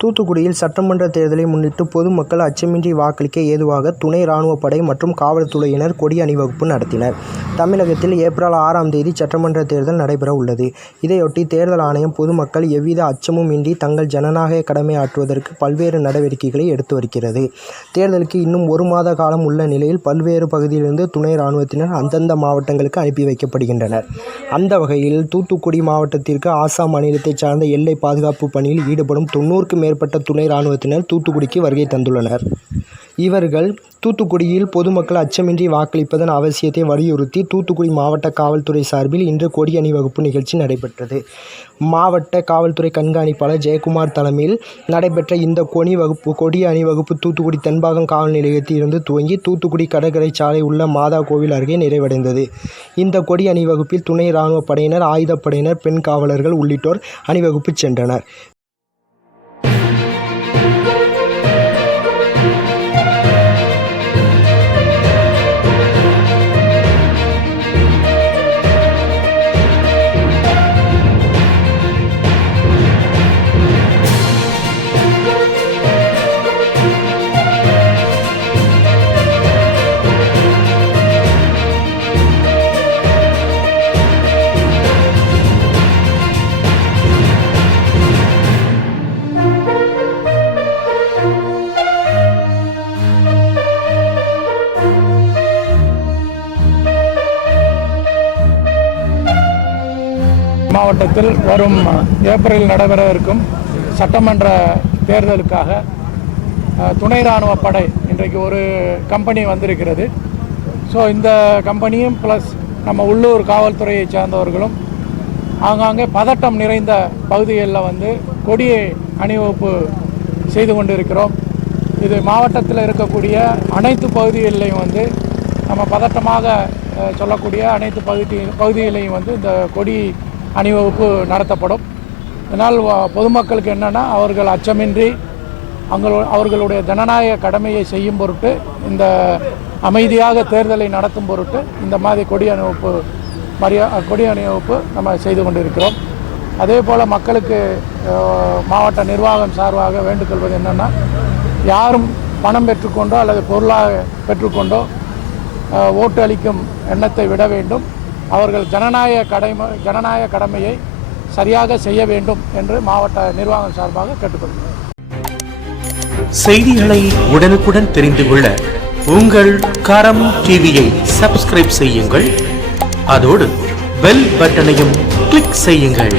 தூத்துக்குடியில் சட்டமன்ற தேர்தலை முன்னிட்டு பொதுமக்கள் அச்சமின்றி வாக்களிக்க ஏதுவாக துணை ராணுவப்படை மற்றும் காவல்துறையினர் கொடி அணிவகுப்பு நடத்தினர். தமிழகத்தில் ஏப்ரல் ஆறாம் தேதி சட்டமன்ற தேர்தல் நடைபெற உள்ளது. இதையொட்டி தேர்தல் ஆணையம் பொதுமக்கள் எவ்வித அச்சமும் இன்றி தங்கள் ஜனநாயக கடமை ஆற்றுவதற்கு பல்வேறு நடவடிக்கைகளை எடுத்து வருகிறது. தேர்தலுக்கு இன்னும் ஒரு மாத காலம் உள்ள நிலையில் பல்வேறு பகுதியிலிருந்து துணை ராணுவத்தினர் அந்தந்த மாவட்டங்களுக்கு அனுப்பி வைக்கப்படுகின்றனர். அந்த வகையில் தூத்துக்குடி மாவட்டத்திற்கு ஆசாம் மாநிலத்தைச் சார்ந்த எல்லை பாதுகாப்பு பணியில் ஈடுபடும் தொண்ணூறுக்கும் மேற்பட்ட துணை ராணுவத்தினர் தூத்துக்குடிக்கு வருகை தந்துள்ளனர். இவர்கள் தூத்துக்குடியில் பொதுமக்கள் அச்சமின்றி வாக்களிப்பதன் அவசியத்தை வலியுறுத்தி தூத்துக்குடி மாவட்ட காவல்துறை சார்பில் இன்று கொடி அணிவகுப்பு நிகழ்ச்சி நடைபெற்றது. மாவட்ட காவல்துறை கண்காணிப்பாளர் ஜெயக்குமார் தலைமையில் நடைபெற்ற இந்த கொடி வகுப்பு கொடி அணிவகுப்பு தூத்துக்குடி தென்பாகம் காவல் நிலையத்தில் இருந்து துவங்கி தூத்துக்குடி கடற்கரை சாலை உள்ள மாதா கோவில் அருகே நிறைவடைந்தது. இந்த கொடி அணிவகுப்பில் துணை ராணுவப்படையினர், ஆயுதப்படையினர், பெண் காவலர்கள் உள்ளிட்டோர் அணிவகுப்பு சென்றனர். மாவட்டத்தில் வரும் ஏப்ரலில் நடைபெற இருக்கும் சட்டமன்ற தேர்தலுக்காக துணை ராணுவ படை இன்றைக்கு ஒரு கம்பெனி வந்திருக்கிறது. ஸோ இந்த கம்பெனியும் ப்ளஸ் நம்ம உள்ளூர் காவல்துறையை சேர்ந்தவர்களும் ஆங்காங்கே பதட்டம் நிறைந்த பகுதிகளில் வந்து கொடியை அணிவகுப்பு செய்து கொண்டிருக்கிறோம். இது மாவட்டத்தில் இருக்கக்கூடிய அனைத்து பகுதிகளிலையும் வந்து நம்ம பதட்டமாக சொல்லக்கூடிய அனைத்து பகுதி பகுதிகளையும் வந்து இந்த கொடி அணிவகுப்பு நடத்தப்படும். இதனால் பொதுமக்களுக்கு என்னென்னா அவர்கள் அச்சமின்றி அவங்களோ அவர்களுடைய ஜனநாயக கடமையை செய்யும் பொருட்டு இந்த அமைதியாக தேர்தலை நடத்தும் பொருட்டு இந்த மாதிரி கொடி அணிவகுப்பு மரியா கொடி அணிவகுப்பு நம்ம செய்து கொண்டிருக்கிறோம். அதே போல் மக்களுக்கு மாவட்ட நிர்வாகம் சார்பாக வேண்டுகொள்வது என்னென்னா யாரும் பணம் பெற்றுக்கொண்டோ அல்லது பொருளாக பெற்றுக்கொண்டோ ஓட்டு அளிக்கும் எண்ணத்தை விட வேண்டும். அவர்கள் ஜனநாயக கடமை ஜனநாயக கடமையை சரியாக செய்ய வேண்டும் என்று மாவட்ட நிர்வாகம் சார்பாக கேட்டுக்கொள்கிறேன். செய்திகளை உடனுக்குடன் தெரிந்து கொள்ள உங்கள் கரம் டிவியை சப்ஸ்கிரைப் செய்யுங்கள். அதோடு பெல் பட்டனையும் கிளிக் செய்யுங்கள்.